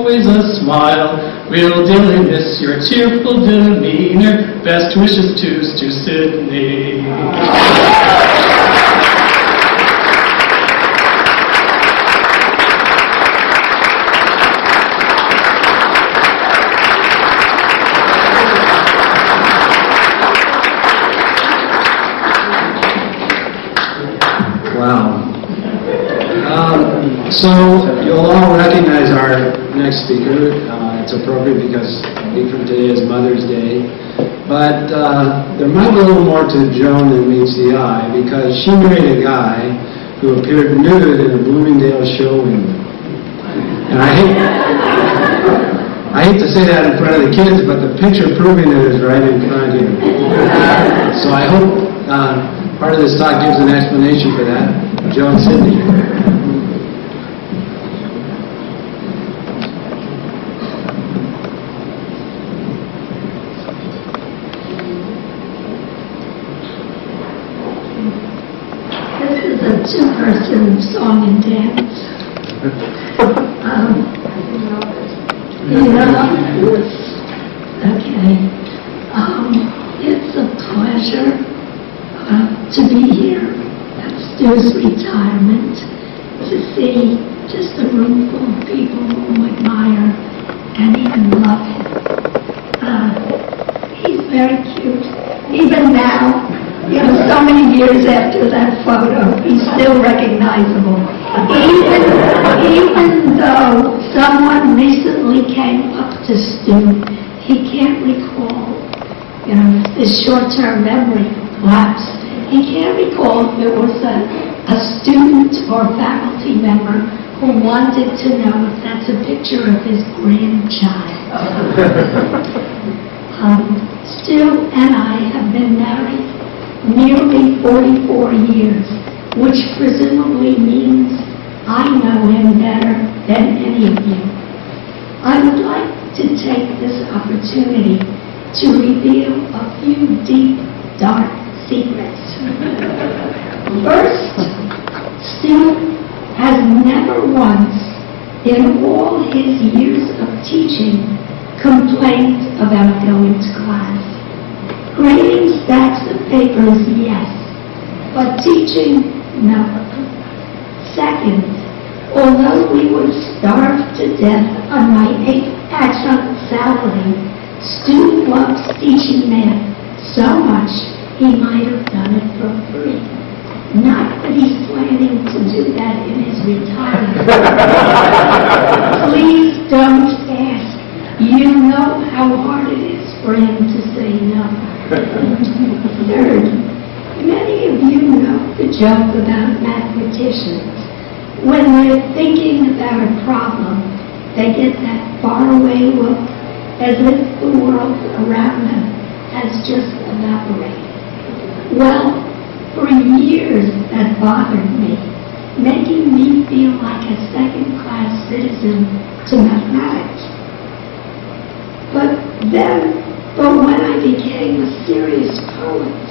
Always a smile, we'll dearly miss your cheerful demeanor. Best wishes to Sydney. Wow. So you'll all recognize our next speaker. It's appropriate because a week from today is Mother's Day. But there might be a little more to Joan than meets the eye, because she married a guy who appeared nude in a Bloomingdale's show window. And I hate to say that in front of the kids, but the picture proving it is right in front here. So I hope part of this talk gives an explanation for that. Joan Sydney. This is a two-person song and dance. Okay. It's a pleasure to be here at Stu's retirement, to see just a room full of people who admire and even love him. He's very cute. Even now, so many years after that photo, he's still recognizable. Even though someone recently came up to Stu, he can't recall, his short-term memory lapse. He can't recall if there was a student or faculty member who wanted to know if that's a picture of his grandchild. Stu and I have been married nearly 44 years, which presumably means I know him better than any of you. I would like to take this opportunity to reveal a few deep, dark secrets. First, Stu has never once, in all his years of teaching, complained about going to class. Grading stacks of papers, yes, but teaching, no. Second, although we would starve to death on my 8 adjunct salary, Stu loves teaching math so much he might have done it for free. Not that he's planning to do that in his retirement. Please don't ask. You know how hard it is for him to say no. Third, many of you know the joke about mathematicians. When they're thinking about a problem, they get that faraway look as if the world around them has just evaporated. Well, for years that bothered me, making me feel like a second-class citizen to mathematics. But when I became a serious poet,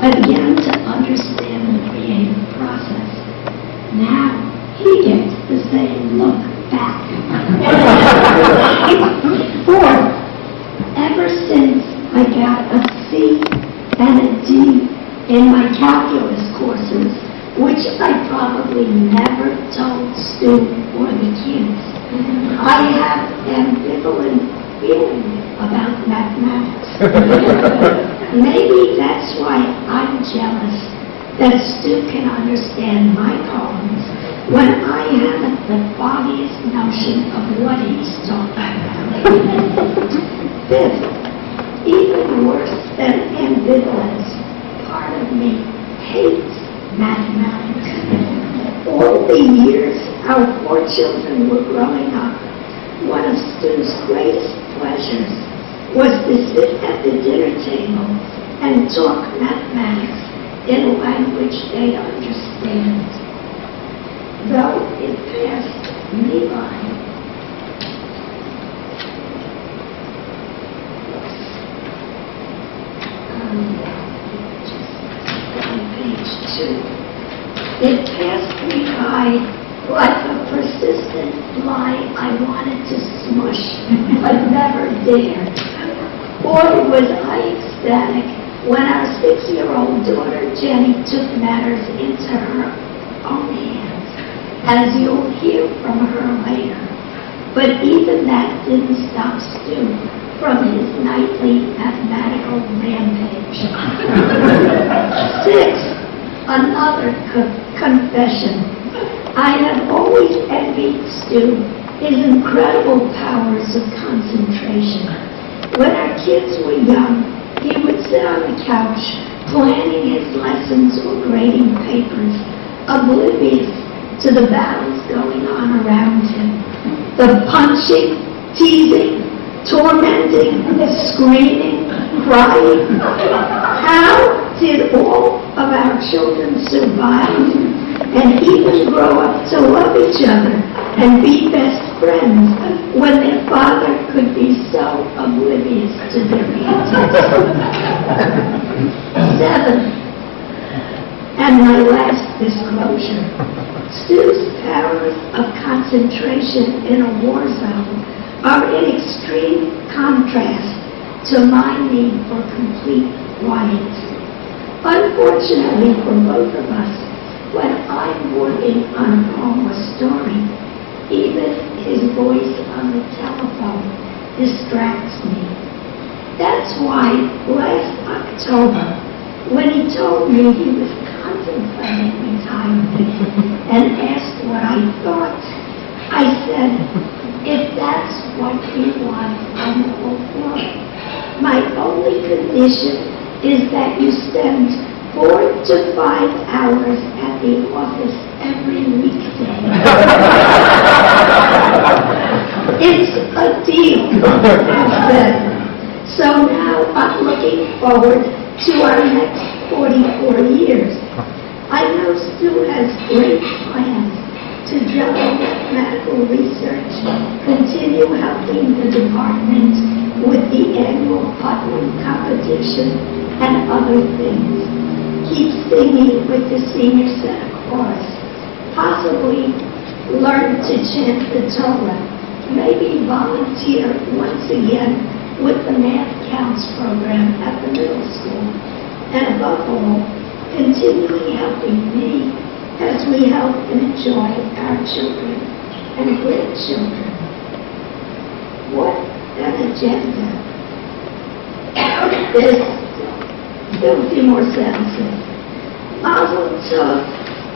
I began to understand the creative process. Now, he gets the same look back. Fourth, ever since I got a C and a D in my calculus courses, which I probably never told Stu or the kids, I have ambivalent feelings about mathematics. Maybe that's why I'm jealous that Stu can understand my poems when I haven't the foggiest notion of what he's talking about. Fifth, even worse than ambivalence, part of me hates mathematics. All the years our 4 children were growing up, one of Stu's greatest pleasures was to sit at the dinner table and talk mathematics in a language they understand. Though it passed me by. Page 2. It passed me by like a persistent fly I wanted to mush, but never dared. Boy, was I ecstatic when our 6-year-old daughter Jenny took matters into her own hands, as you'll hear from her later. But even that didn't stop Stu from his nightly mathematical rampage. 6, another confession. I have always envied Stu his incredible powers of concentration. When our kids were young, he would sit on the couch planning his lessons or grading papers, oblivious to the battles going on around him. The punching, teasing, tormenting, screaming, crying. How did all of our children survive and even grow up to love each other and be best friends when their father could be so oblivious to their antics? 7, and my last disclosure. Stu's powers of concentration in a war zone are in extreme contrast to my need for complete quiet. Unfortunately for both of us, when I'm working on a poem or story, even his voice on the telephone distracts me. That's why last October, when he told me he was contemplating retirement and asked what I thought, I said, if that's what you want, I'm all for it. My only condition is that you spend 4 to 5 hours at the office every weekday. It's a deal, I said. So now I'm looking forward to our next 44 years. I know Stu has great plans to juggle mathematical research, continue helping the department with the annual Putnam competition and other things. Keep singing with the senior senate chorus, possibly learn to chant the Torah, maybe volunteer once again with the math counts program at the middle school, and above all, continually helping me as we help and enjoy our children and grandchildren. What an agenda. There's still a few more sentences. Mazel tov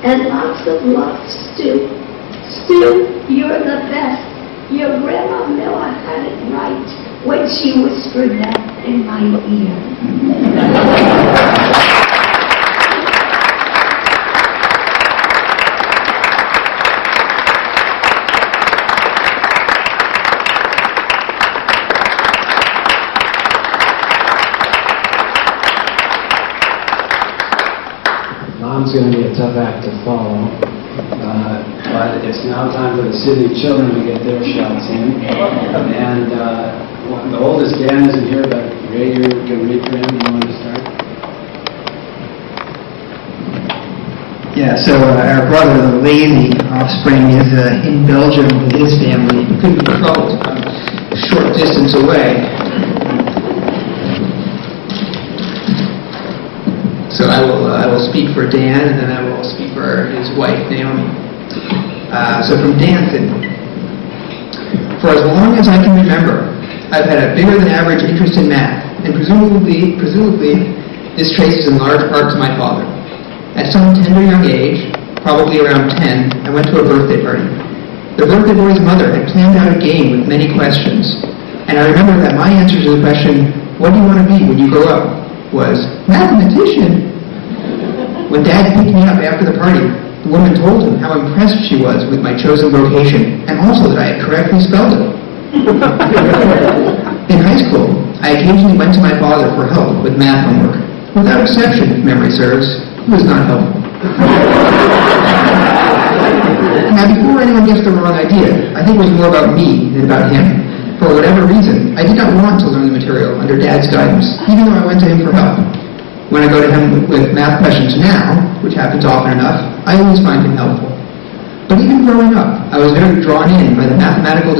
and lots of love, Stu. Stu, you're the best. Your grandma Miller had it right when she whispered that in my ear. Mom's going to be a tough act to follow, but it's now time for the city children to get their shouts in. And the oldest Dan isn't here, but Ray, you can read for him. You want to start? Yeah, so our brother, the Levy offspring, is in Belgium with his family. Couldn't be close, a short distance away. So I will speak for Dan, and then I will speak for his wife, Naomi. So from Dan, for as long as I can remember, I've had a bigger than average interest in math, and presumably this traces in large part to my father. At some tender young age, probably around 10, I went to a birthday party. The birthday boy's mother had planned out a game with many questions, and I remember that my answer to the question, "What do you want to be when you grow up?" was, "Mathematician." When Dad picked me up after the party, the woman told him how impressed she was with my chosen vocation, and also that I had correctly spelled it. In high school, I occasionally went to my father for help with math homework. Without exception, if memory serves, it was not helpful. Now, before anyone gets the wrong idea, I think it was more about me than about him. For whatever reason, I did not want to learn the material under Dad's guidance, even though I went to him for help. When I go to him with math questions now, which happens often enough, I always find him helpful. But even growing up, I was very drawn in by the mathematical